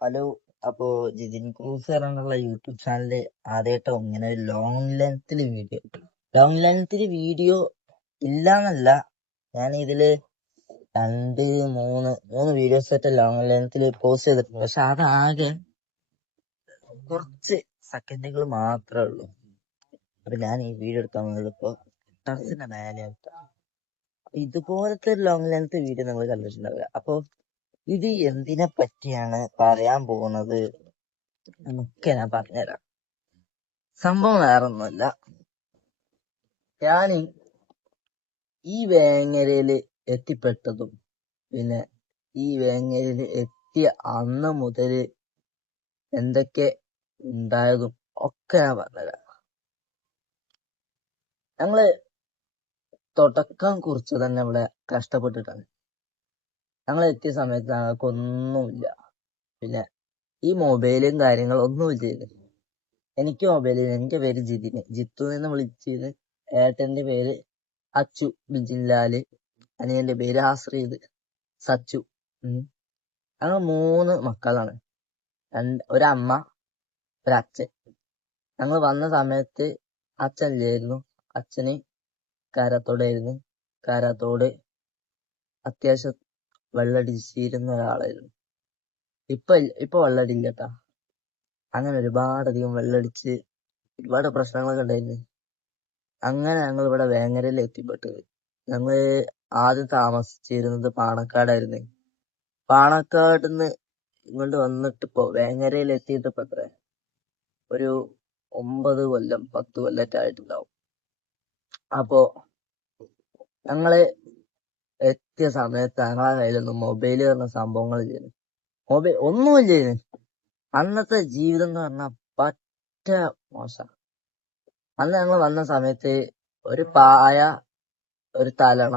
Hello. അപ്പോ Jithin cruise പറഞ്ഞുള്ള YouTube channel ആദ്യമായിട്ടോ ഇങ്ങനെ ലോങ് ലെങ്തില് വീഡിയോ ഇല്ലാന്നല്ല, ഞാൻ ഇതില് മൂന്ന് വീഡിയോസ് ആയിട്ട് ലോങ് ലെങ്തില് പോസ്റ്റ് ചെയ്തിട്ടുണ്ട്. പക്ഷെ അതാകെ കുറച്ച് സെക്കൻഡുകൾ മാത്രമേ ഉള്ളൂ. അപ്പൊ ഞാൻ ഈ വീഡിയോ എടുക്കാൻ വന്നത് ഇപ്പൊ ടെറസിന്റെ മേലെയായിട്ട്. ഇതുപോലത്തെ ലോങ് ലെങ്ത് വീഡിയോ നിങ്ങൾ കണ്ടിട്ടുണ്ടാവില്ല. അപ്പൊ ഇത് എന്തിനെ പറ്റിയാണ് പറയാൻ പോകുന്നത് എന്നൊക്കെ ഞാൻ പറഞ്ഞുതരാം. സംഭവം വേറൊന്നുമല്ല, ഞാൻ ഈ വേങ്ങരയില് എത്തിപ്പെട്ടതും പിന്നെ ഈ വേങ്ങരയില് എത്തിയ അന്ന് മുതല് എന്തൊക്കെ ഉണ്ടായതും ഒക്കെ ഞാൻ പറഞ്ഞുതരാം. ഞങ്ങള് തുടക്കം കുറിച്ച് തന്നെ ഇവിടെ കഷ്ടപ്പെട്ടിട്ടാണ്. ഞങ്ങൾ എത്തിയ സമയത്ത് ഞങ്ങൾക്കൊന്നുമില്ല. പിന്നെ ഈ മൊബൈലും കാര്യങ്ങളും ഒന്നുമില്ല. എനിക്ക് മൊബൈലിൽ എന്റെ പേര് ജിത്തു എന്ന് വിളിച്ചിരുന്നു. ഏട്ടന്റെ പേര് അച്ചു ബിജിൻലാല്, അനിയന്റെ പേര് ആശ്രീത്, സച്ചു. ഞങ്ങൾ 3 മക്കളാണ്. ഒരമ്മ, ഒരച്ഛൻ. ഞങ്ങൾ വന്ന സമയത്ത് അച്ഛൻ ഇല്ലായിരുന്നു. അച്ഛന് കാരാത്തോടായിരുന്നു. കാരാത്തോട് അത്യാവശ്യം വെള്ളടിച്ചിരുന്ന ഒരാളായിരുന്നു. ഇപ്പൊ വെള്ളടില്ല കേട്ടാ. അങ്ങനെ ഒരുപാടധികം വെള്ളടിച്ച് ഒരുപാട് പ്രശ്നങ്ങളൊക്കെ ഉണ്ടായിരുന്നു. അങ്ങനെ ഞങ്ങൾ ഇവിടെ വേങ്ങരയിൽ എത്തിപ്പെട്ടത്. ഞങ്ങള് ആദ്യം താമസിച്ചിരുന്നത് പാണക്കാടായിരുന്നു. പാണക്കാട് ഇങ്ങോട്ട് വന്നിട്ട് ഇപ്പൊ വേങ്ങരയിൽ എത്തിയിട്ട് ഇപ്പൊ എത്ര ഒരു 9 കൊല്ലം 10 കൊല്ലറ്റായിട്ടുണ്ടാവും. അപ്പോ ഞങ്ങള് എത്തിയ സമയത്ത് ഞങ്ങളെ കയ്യിലൊന്നും മൊബൈല് പറഞ്ഞ സംഭവങ്ങളില്ലായിരുന്നു. മൊബൈൽ ഒന്നുമില്ലായിരുന്നു. അന്നത്തെ ജീവിതം എന്ന് പറഞ്ഞാൽ പറ്റ മോശം. അന്ന് ഞങ്ങൾ വന്ന സമയത്ത് ഒരു പായ, ഒരു തലണ,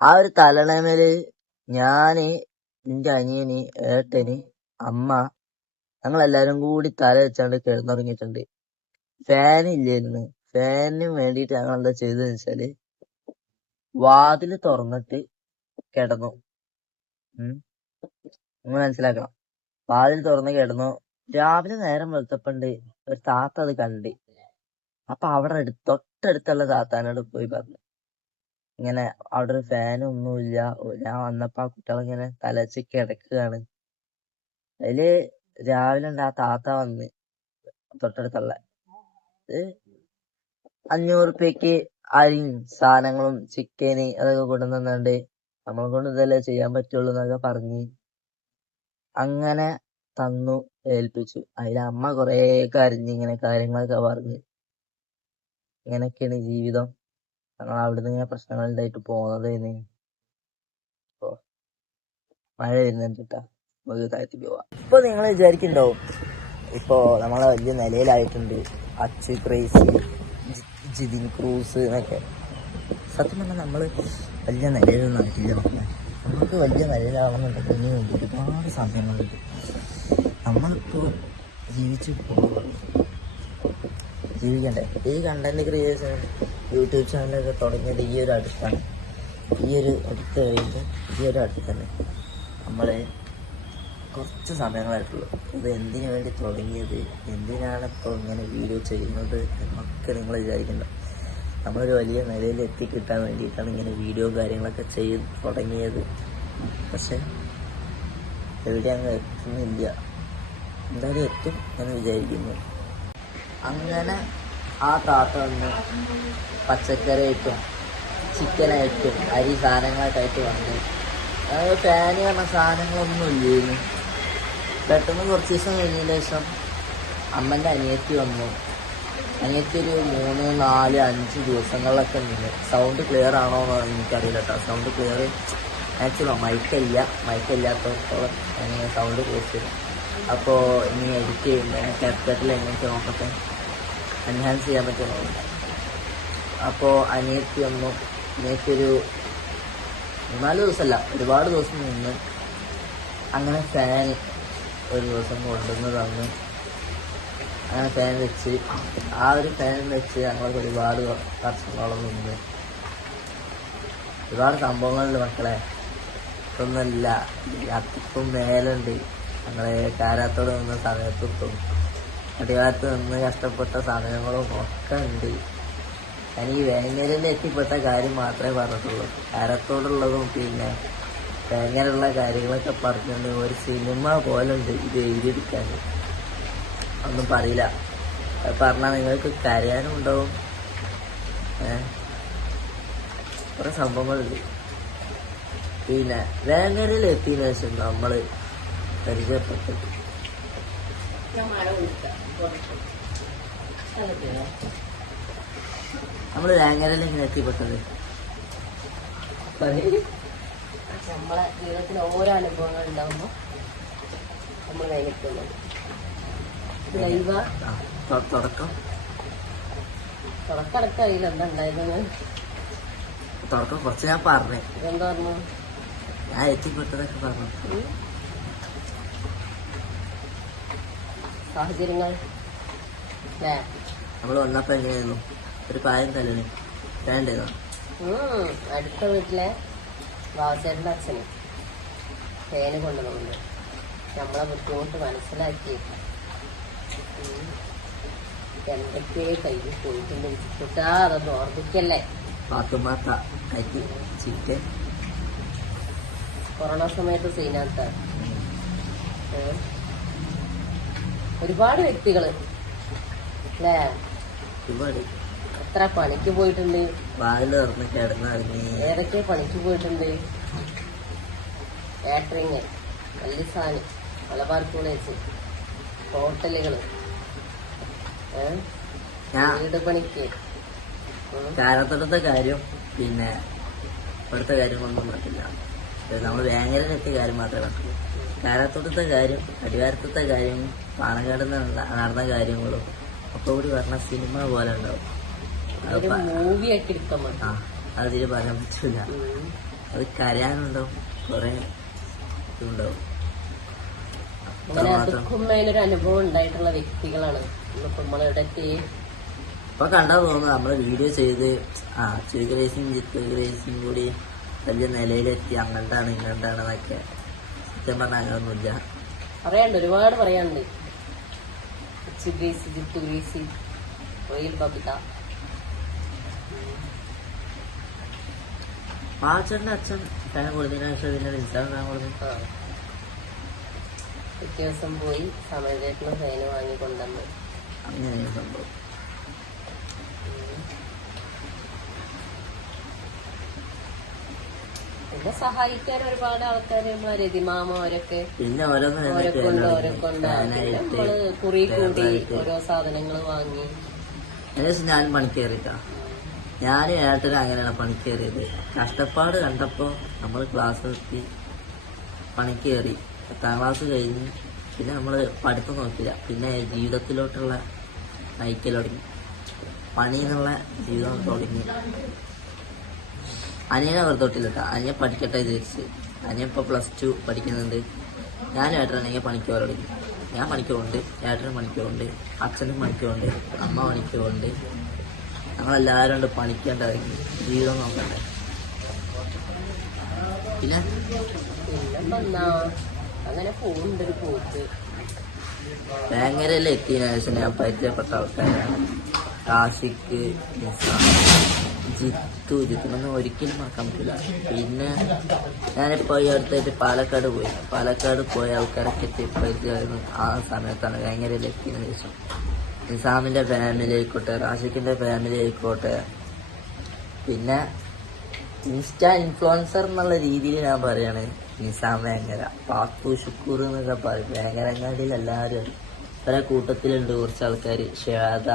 ആ ഒരു തലണമേല് ഞാന്, എന്റെ അനിയന്, ഏട്ടന്, അമ്മ, ഞങ്ങളെല്ലാരും കൂടി തല വെച്ചാണ്ട് കിടന്നുറങ്ങിയിട്ടുണ്ട്. ഫാനില്ലായിരുന്നു. ഫാനിന് വേണ്ടിയിട്ട് ഞങ്ങൾ എന്താ ചെയ്തതെന്ന് വെച്ചാല് വാതില് തുറന്നിട്ട് കിടന്നു. നിങ്ങൾ മനസ്സിലാക്കണം. വാതിൽ തുറന്ന് കിടന്നു. രാവിലെ നേരം വെളുത്തപ്പണ്ട് ഒരു താത്ത അത് കണ്ട്. അപ്പൊ അവിടെ തൊട്ടടുത്തുള്ള താത്താനോട് പോയി പറഞ്ഞു, ഇങ്ങനെ അവിടെ ഒരു ഫാനും ഒന്നുമില്ല, ഞാൻ വന്നപ്പോ ആ കുട്ടികളിങ്ങനെ തലച്ച് കിടക്കുകയാണ്. അതില് രാവിലെ ഉണ്ട് ആ താത്ത വന്ന് തൊട്ടടുത്തുള്ള 500 റുപ്യക്ക് അരിയും സാധനങ്ങളും ചിക്കന് അതൊക്കെ കൊണ്ടുവന്നുണ്ട്. നമ്മളെ കൊണ്ട് ഇതല്ലേ ചെയ്യാൻ പറ്റുള്ളൂ എന്നൊക്കെ പറഞ്ഞ് അങ്ങനെ തന്നു, ഏൽപ്പിച്ചു. അതിലമ്മ കൊറേ കരഞ്ഞ് ഇങ്ങനെ കാര്യങ്ങളൊക്കെ പറഞ്ഞ്. ഇങ്ങനെയൊക്കെയാണ് ജീവിതം. ഞങ്ങൾ അവിടുന്ന് ഇങ്ങനെ പ്രശ്നങ്ങൾ ഉണ്ടായിട്ട് പോന്നതായിരുന്നു. ഇപ്പൊ മഴ വരുന്നുണ്ട് കേട്ടാ, നമുക്ക് താഴ്ത്തി പോവാം. ഇപ്പൊ നിങ്ങൾ വിചാരിക്കുന്നുണ്ടാവും, ഇപ്പൊ നമ്മളെ വലിയ നിലയിലായിട്ടുണ്ട് അച്ചു ക്രേസി, ജിതിൻ ക്രൂസ് എന്നൊക്കെ. സത്യം പറഞ്ഞാൽ നമ്മള് വലിയ നിലയിലൊന്നും ആയിട്ടില്ല മക്കളെ. നമുക്ക് വലിയ നിലയിലാവണമെന്നുണ്ടെങ്കിൽ ഇനി ഒരുപാട് സമയങ്ങളുണ്ട്. നമ്മളിപ്പോ ജീവിക്കണ്ടേ. ഈ കണ്ടന്റ് ക്രിയേഷൻ യൂട്യൂബ് ചാനലൊക്കെ തുടങ്ങിയത് ഈ ഒരു അടുത്താണ്. ഈ ഒരു അടുത്ത് തന്നെ നമ്മള് കുറച്ച് സമയങ്ങളായിട്ടുള്ളൂ. ഇത് എന്തിനു വേണ്ടി തുടങ്ങിയത്, എന്തിനാണ് ഇപ്പോൾ ഇങ്ങനെ വീഡിയോ ചെയ്യുന്നത് എന്നൊക്കെ നിങ്ങൾ വിചാരിക്കുന്നത്. നമ്മളൊരു വലിയ നിലയിൽ എത്തിക്കിട്ടാൻ വേണ്ടിയിട്ടാണ് ഇങ്ങനെ വീഡിയോ കാര്യങ്ങളൊക്കെ ചെയ്ത് തുടങ്ങിയത്. പക്ഷെ എവിടെ അങ്ങ് എത്തുന്നില്ല. എന്തായാലും എത്തും എന്ന് വിചാരിക്കുന്നു. അങ്ങനെ ആ താത്ത വന്ന് പച്ചക്കറിയായിട്ടും ചിക്കനായിട്ടും അരി സാധനങ്ങളൊക്കെ വന്ന് ഫാന് പറഞ്ഞ സാധനങ്ങളൊന്നും ഇല്ലായിരുന്നു. പെട്ടെന്ന് കുറച്ച് ദിവസം കഴിഞ്ഞതിന് ശേഷം അമ്മൻ്റെ അനിയത്തി വന്നു. അനിയത്തി ഒരു 3, 4, 5 ദിവസങ്ങളിലൊക്കെ നിന്ന്. സൗണ്ട് ക്ലിയർ ആണോ എന്ന് എനിക്കറിയില്ല കേട്ടോ. സൗണ്ട് ക്ലിയർ ആക്ച്വലോ മൈക്കില്ലാത്തോളം ഞാൻ സൗണ്ട് ക്ലിയർ. അപ്പോൾ ഇനി എഡിറ്റ് ചെയ്യുമ്പോൾ ക്യാപ്കട്ടിൽ എങ്ങനെയൊക്കെ നോക്കട്ടെ, എൻഹാൻസ് ചെയ്യാൻ പറ്റുമോ. അപ്പോൾ അനിയത്തി വന്നു. അനിയത്തി ഒരു 3-4 ദിവസമല്ല, ഒരുപാട് ദിവസം നിന്ന്. അങ്ങനെ ഫാൻ ഒരു ദിവസം കൊണ്ടുവന്ന് തന്നു. അങ്ങനെ ഫാൻ വെച്ച്, ആ ഒരു ഫാൻ വെച്ച് ഞങ്ങൾക്ക് ഒരുപാട് വർഷങ്ങളോളം നിന്ന്. ഒരുപാട് സംഭവങ്ങളുണ്ട് മക്കളെ. ഇതൊന്നുമല്ല, അത്തിപ്പം മേലുണ്ട്. ഞങ്ങളെ കാരാത്തോട് നിന്ന സമയത്തും അടിവാരത്ത് നിന്ന് കഷ്ടപ്പെട്ട സമയങ്ങളും ഒക്കെ ഉണ്ട്. ഞാൻ ഈ വേങ്ങരയിൽ എത്തിപ്പെട്ട കാര്യം മാത്രമേ പറഞ്ഞിട്ടുള്ളൂ. കാരത്തോടുള്ളതും പിന്നെ വേങ്ങരയുള്ള കാര്യങ്ങളൊക്കെ പറഞ്ഞിട്ടുണ്ട്. ഒരു സിനിമ പോലെ ഉണ്ട് ഇത് എഴുതിയെടുക്കാൻ. ഒന്നും പറയില്ല, അത് പറഞ്ഞാൽ നിങ്ങൾക്ക് കരയാനും ഉണ്ടാവും. കുറെ സംഭവങ്ങളുണ്ട്. പിന്നെ വേങ്ങരയിൽ എത്തിയതിനു ശേഷം നമ്മൾ പരിചയപ്പെട്ടത് നമ്മള് വേങ്ങരയിൽ ഇങ്ങനെ എത്തിപ്പെട്ടത് നമ്മളെ ജീവിതത്തിൽ ഓരോ അനുഭവങ്ങൾ ഉണ്ടാവുമ്പോ നമ്മൾ കഴിഞ്ഞിട്ടുള്ളൂ. തുടക്കം തുടക്കടക്കം അറിയില്ല എന്താ ഉണ്ടായിരുന്നത്. തുടക്കം കുറച്ച് ഞാൻ പറഞ്ഞേ. എന്താ പറഞ്ഞു? ഞാൻ എത്തിപ്പെട്ടതൊക്കെ പറഞ്ഞു. സാഹചര്യങ്ങൾ അല്ലേ? നമ്മൾ വന്നപ്പോ എങ്ങനെയായിരുന്നു? ഒരു പായം തലന് വേണ്ടേതോ? അടുത്ത വീട്ടിലെ ബാബുചേട്ടൻ്റെ അച്ഛന് തേന് കൊണ്ടുവന്നുണ്ട്. നമ്മളെ ബുദ്ധിമുട്ട് മനസ്സിലാക്കി എന്തൊക്കെ കയ്യിൽ പോയിട്ടുണ്ട്. ചിട്ടാ അതൊന്നും ഓർമ്മിക്കല്ലേ. പാത്തുമാത്ത അരി ചിക്കൻ കൊറോണ സമയത്ത് സീനാത്ത ഒരുപാട് വ്യക്തികള് അല്ലേ? ഒരുപാട്. എത്ര പണിക്ക് പോയിട്ടുണ്ട്. വാതിൽ തുറന്ന് കിടന്നറിഞ്ഞ് ഏതൊക്കെ പണിക്ക് പോയിട്ടുണ്ട്. കാറ്ററിങ്, മല്ലിസാനി, മലബാർ കോളേജ്, ഹോട്ടലുകള്, വീട് പണിക്ക്. കാരത്തോട്ടത്തെ കാര്യം പിന്നെ ഇവിടുത്തെ കാര്യങ്ങളൊന്നും പറ്റില്ല. നമ്മൾ വേങ്ങരയിലെത്തിയ കാര്യം മാത്രമേ പറ്റുള്ളൂ. കാരത്തോട്ടത്തെ കാര്യം, അടിവാരത്തെ കാര്യം, പാണക്കാട് നടന്ന കാര്യങ്ങളും ഒക്കെ കൂടി പറഞ്ഞ സിനിമ പോലെ ഉണ്ടാവും. മൂവിയൊക്കെ എടുക്കാൻ അതിൽ പറയാൻ പറ്റില്ല. അത് കരയാനുണ്ടാവും, കുറെ ഇതുണ്ടാവും. ഒരു അനുഭവം ഉണ്ടായിട്ടുള്ള വ്യക്തികളാണ് നമ്മളിവിടെ ഇപ്പൊ കണ്ടാ തോന്നുന്നു നമ്മള് വീഡിയോ ചെയ്ത് ചുരുക്ക് റേസിങ് ജിത്ത് റേസിങ് കൂടി വലിയ നിലയിലെത്തി. അങ്ങോട്ടാണ് ഇങ്ങോട്ടാണ് എന്നൊക്കെ. സത്യം പറഞ്ഞാൽ അങ്ങനൊന്നുമില്ല. പറയാണ്ട് ഒരുപാട് പറയാനുണ്ട്. ജിത്തു ഗ്രേസി, റോയൽ ബബിത, പാച്ചന്റെ അച്ഛൻ ഫാൻ കൊടുത്തതിനു ശേഷം പിന്നെ ഇൻസ്റ്റാഗ്രാം ഫാൻ കൊടുത്തു. പിറ്റേ ദിവസം പോയി സമയത്തേക്കുള്ള ഫാന് വാങ്ങിക്കൊണ്ടുവന്നു. അങ്ങനെയാണ് സംഭവം. പിന്നെ സഹായിക്കാൻ ഒരുപാട് ആൾക്കാര് രതിമാമ അവരൊക്കെ പിന്നെ നമ്മള് കുറി കൂടി ഓരോ സാധനങ്ങൾ വാങ്ങി. ഞാൻ പണിക്കേറിട്ടാ. ഞാനും ഏട്ടനും അങ്ങനെയാണ് പണിക്കേറിയത്. കഷ്ടപ്പാട് കണ്ടപ്പോ നമ്മൾ ക്ലാസ് നിർത്തി പണിക്കേറി. 10ാം ക്ലാസ് കഴിഞ്ഞ് പിന്നെ നമ്മള് പഠിത്തം നോക്കില്ല. പിന്നെ ജീവിതത്തിലോട്ടുള്ള നയിക്കൽ തുടങ്ങി. പണി എന്നുള്ള ജീവിതം തുടങ്ങി. അനിയനെ വെറുതൊട്ടില്ല. അനിയൻ പഠിക്കട്ടെ വിചാരിച്ച്. അനിയൻ ഇപ്പൊ +2 പഠിക്കുന്നുണ്ട്. ഞാനും ഏട്ടനാണെങ്കിൽ പണിക്ക് പോകാൻ തുടങ്ങി. ഞാൻ പണിക്ക് പോകുന്നുണ്ട്, ഏട്ടനും പണിക്ക് പോകുന്നുണ്ട്, അച്ഛനും പണിക്ക് പോകുന്നുണ്ട്, അമ്മ പണിക്ക് പോകുന്നുണ്ട്. ഞങ്ങളെല്ലാവരും കൊണ്ട് പണിക്കേണ്ടായിരുന്നു. ജീവിതം നോക്കണ്ടേ. പിന്നെ അങ്ങനെ പോകുന്നുണ്ട് ഒരു പോക്ക്. വേങ്ങരയിൽ എത്തിയതിനു ശേഷം ഞാൻ പരിചയപ്പെട്ട ആൾക്കാരാണ് കാശിക്ക്, ജിത്തുനൊന്നും ഒരിക്കലും മറക്കാൻ പറ്റില്ല. പിന്നെ ഞാനിപ്പോ ഈ അടുത്തായിട്ട് പാലക്കാട് പോയ ആൾക്കാരൊക്കെ പരിചയമായിരുന്നു. ആ സമയത്താണ് വേങ്ങരയിൽ എത്തിയതിനു ശേഷം. നിസാമിന്റെ ഫാമിലി ആയിക്കോട്ടെ, റാഷിഖിന്റെ ഫാമിലി ആയിക്കോട്ടെ, പിന്നെ ഇൻസ്റ്റാ ഇൻഫ്ലുവൻസർ എന്നുള്ള രീതിയിൽ ഞാൻ പറയാണ് നിസാം വേങ്ങര, പാത്തു ഷുക്കൂർ എന്നൊക്കെ പറയും. വേങ്ങരങ്ങാടിയിൽ എല്ലാവരും ഇവരെ കൂട്ടത്തിലുണ്ട് കുറച്ച് ആൾക്കാർ. ഷേദ,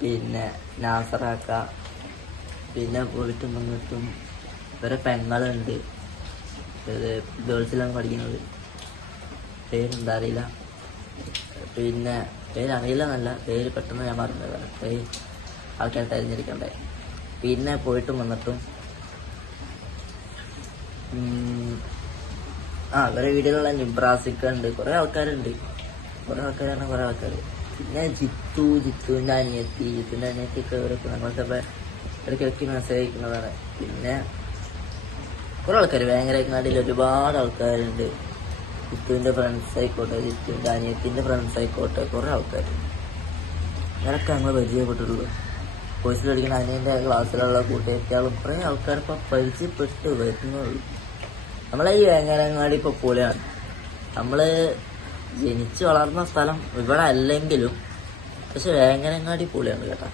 പിന്നെ നാസറാക്ക, പിന്നെ പോയിട്ട് വന്നിട്ടും ഇവരെ പെങ്ങളുണ്ട്. ഗേൾസിലാണ് പഠിക്കുന്നത്. പേരെന്താ അറിയില്ല. പിന്നെ പേരറിയില്ല എന്നല്ല, പേര് പെട്ടെന്ന് ഞാൻ പറഞ്ഞതാണ്. പേര് ആൾക്കാർ തിരഞ്ഞെടുക്കണ്ടേ. പിന്നെ പോയിട്ടും വന്നിട്ടും ഇവരെ വീട്ടിലുള്ള നിബ്രാസിക്ക ഉണ്ട്. കുറെ ആൾക്കാരുണ്ട്. കുറെ ആൾക്കാർ. പിന്നെ ജിത്തുവിന്റെ അനിയത്തിയൊക്കെ ഇവരൊക്കെ നമ്മൾക്കൊക്കെ ഇടയ്ക്കിടയ്ക്ക് മെസ്സേജ് അയക്കുന്നതാണ്. പിന്നെ കുറെ ആൾക്കാർ വേങ്ങരങ്ങാടിയിൽ ഒരുപാട് ആൾക്കാരുണ്ട്. ജിത്തുവിൻ്റെ ഫ്രണ്ട്സ് ആയിക്കോട്ടെ, ജിത്തുവിൻ്റെ അനിയത്തിൻ്റെ ഫ്രണ്ട്സ് ആയിക്കോട്ടെ, കുറേ ആൾക്കാർ ഇവരൊക്കെ ഞങ്ങൾ പരിചയപ്പെട്ടിട്ടുള്ളൂ. കോഴ്സിൽ പഠിക്കുന്ന അനിയൻ്റെ ക്ലാസ്സിലുള്ള കൂട്ടുകാരും കുറേ ആൾക്കാർ ഇപ്പോൾ പരിചയപ്പെട്ട് വരുന്നുള്ളൂ. നമ്മളെ ഈ വേങ്ങരങ്ങാടി ഇപ്പോൾ പൊളിയാണ്. നമ്മൾ ജനിച്ച് വളർന്ന സ്ഥലം ഇവിടെ അല്ലെങ്കിലും പക്ഷെ വേങ്ങരങ്ങാടി പൊളിയാണ് കേട്ടോ.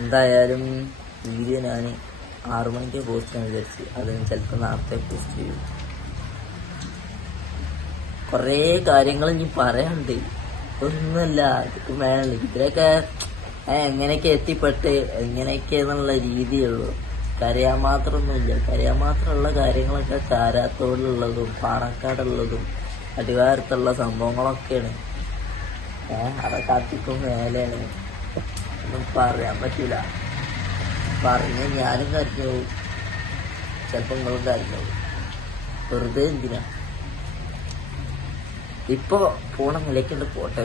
എന്തായാലും വീഡിയോ ഞാൻ 6 മണിക്ക് പോസ്റ്റ് ചെയ്യാൻ വിചാരിച്ച്, അതിന് ചിലപ്പോൾ നേരത്തെ പോസ്റ്റ് ചെയ്യും. കുറേ കാര്യങ്ങൾ ഇനി പറയാനുണ്ട്, ഒന്നുമില്ല അതൊക്കെ വേണമല്ലോ. ഇതിലൊക്കെ എങ്ങനെയൊക്കെ എത്തിപ്പെട്ട് എങ്ങനെയൊക്കെ എന്നുള്ള രീതിയുള്ളൂ. കരയാൻ മാത്രമൊന്നുമില്ല. കരയാൻ മാത്രമുള്ള കാര്യങ്ങളൊക്കെ ചാരാത്തോടുള്ളതും പാണക്കാടുള്ളതും അടിവാരത്തുള്ള സംഭവങ്ങളൊക്കെയാണ്. അതൊക്കെ അധികം മേലെയാണ്, ഒന്നും പറയാൻ പറ്റില്ല. പറഞ്ഞ് ഞാനും കരഞ്ഞു പോകും, ചിലപ്പോൾ നിങ്ങളും കരഞ്ഞു പോകും. വെറുതെ എന്തിനാ ഇപ്പോൾ പോണ നിലയ്ക്കുണ്ട് പോട്ടെ.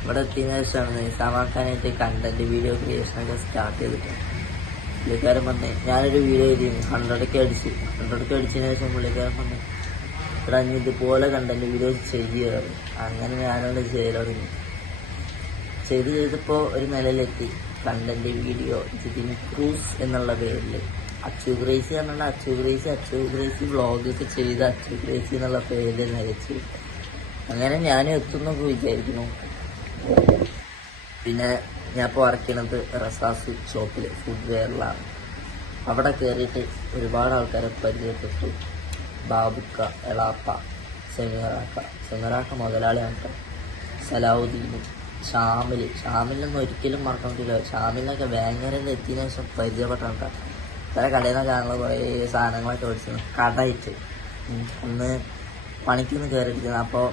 ഇവിടെ എത്തിയതിനു ശേഷമാണ് നിസാമാക്കാനായിട്ട് കണ്ടന്റ് വീഡിയോ ക്രിയേഷനൊക്കെ സ്റ്റാർട്ട് ചെയ്തിട്ടുണ്ട്. പുള്ളിക്കാരൻ പറഞ്ഞേ ഞാനൊരു വീഡിയോ ചെയ്തിരുന്നു 100K അടിച്ചതിന് ശേഷം പുള്ളിക്കാരൻ പറഞ്ഞു ഇവിടെ അഞ്ഞ് ഇതുപോലെ കണ്ടന്റ് വീഡിയോ ചെയ്യുക. അങ്ങനെ ഞാനവിടെ ചെയ്യൽ തുടങ്ങി. ചെയ്തപ്പോൾ ഒരു നിലയിലെത്തി. കണ്ടന്റ് വീഡിയോ ജിതിൻ ക്രൂസ് എന്നുള്ള പേരിൽ അച്ചു ഗ്രേസി എന്നുള്ള അച്ചു ഗ്രേസി വ്ളോഗൊക്കെ ചെയ്ത് അച്ചു ഗ്രേസി എന്നുള്ള പേരിൽ നിലച്ചു. അങ്ങനെ ഞാനും എത്തുന്നൊക്കെ വിചാരിക്കുന്നു. പിന്നെ ഞാൻ ഇപ്പോൾ വർക്ക് ചെയ്യണത് റസാസ് ഷോപ്പിൽ ഫുഡ് വെയറിലാണ്. അവിടെ കയറിയിട്ട് ഒരുപാട് ആൾക്കാരെ പരിചയപ്പെട്ടു. ബാബുക്ക, എളാപ്പ, സെമിറാക്ക മുതലാളിയാണ്, സലാവുദ്ദീനും, ഷാമിലൊന്നും ഒരിക്കലും മറക്കാൻ പറ്റില്ല. ഷാമിലിനൊക്കെ വേങ്ങരയിൽ എത്തിയതിനു ശേഷം പരിചയപ്പെട്ടാണ്. വേറെ കടയിൽ നിന്ന് കാണുന്ന കുറേ സാധനങ്ങളൊക്കെ മേടിച്ചു കടയിട്ട്. അന്ന് പണിക്കൊന്ന് കയറിയിരിക്കുന്നത്. അപ്പോൾ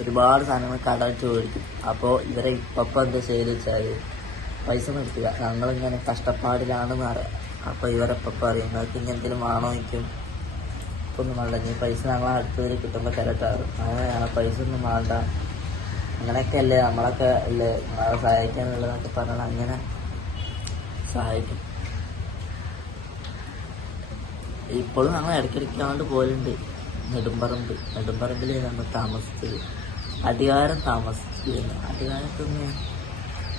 ഒരുപാട് സാധനങ്ങൾ കടയിട്ട് മേടിക്കും. അപ്പോൾ ഇവരെ ഇപ്പം എന്താ ചെയ്ത് വെച്ചാൽ പൈസ നിർത്തുക, ഞങ്ങളിങ്ങനെ കഷ്ടപ്പാടിലാണെന്ന് അറിയാം. അപ്പോൾ ഇവരെപ്പം പറയും നിങ്ങൾക്ക് ഇങ്ങനെ എന്തെങ്കിലും വേണോ നിൽക്കും. ഇപ്പം ഒന്നും വേണ്ട, നീ പൈസ ഞങ്ങളെ അടുത്തതിൽ കിട്ടുമ്പോൾ തരട്ടാറ്. അങ്ങനെ പൈസ ഒന്നും വേണ്ട, അങ്ങനെയൊക്കെ അല്ലേ നമ്മളൊക്കെ അല്ലേ നമ്മളെ സഹായിക്കാനുള്ളതൊക്കെ പറഞ്ഞാൽ അങ്ങനെ സഹായിക്കും. ഇപ്പോഴും ഞങ്ങൾ ഇടയ്ക്കിടയ്ക്കാണ്ട് പോലുണ്ട്. നെടുമ്പറമ്പിൽ നമ്മൾ താമസിച്ചത്, അധികാരം താമസിച്ചിരുന്നു. അധികാരത്തൊന്ന്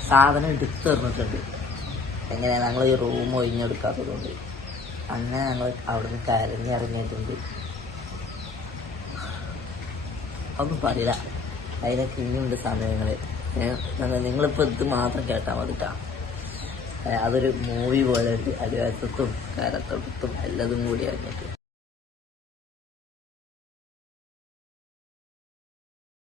സാധനം എടുത്തു തന്നിട്ടുണ്ട്. എങ്ങനെ ഞങ്ങൾ ഈ റൂം ഒഴിഞ്ഞെടുക്കാത്തതുകൊണ്ട് അങ്ങനെ ഞങ്ങൾ അവിടെ നിന്ന് കരഞ്ഞിറങ്ങിയിട്ടുണ്ട്. ഒന്നും പറയില്ല, അതിനൊക്കെ ഇനിയുണ്ട് സമയങ്ങൾ. നിങ്ങളിപ്പോൾ ഇത് മാത്രം കേട്ടാൽ മതിട്ടാ. അതൊരു മൂവി പോലെ ഉണ്ട്. അടിവാരത്തും കാരത്തോട്ടത്തും എല്ലാതും കൂടി ഇറങ്ങിയിട്ട്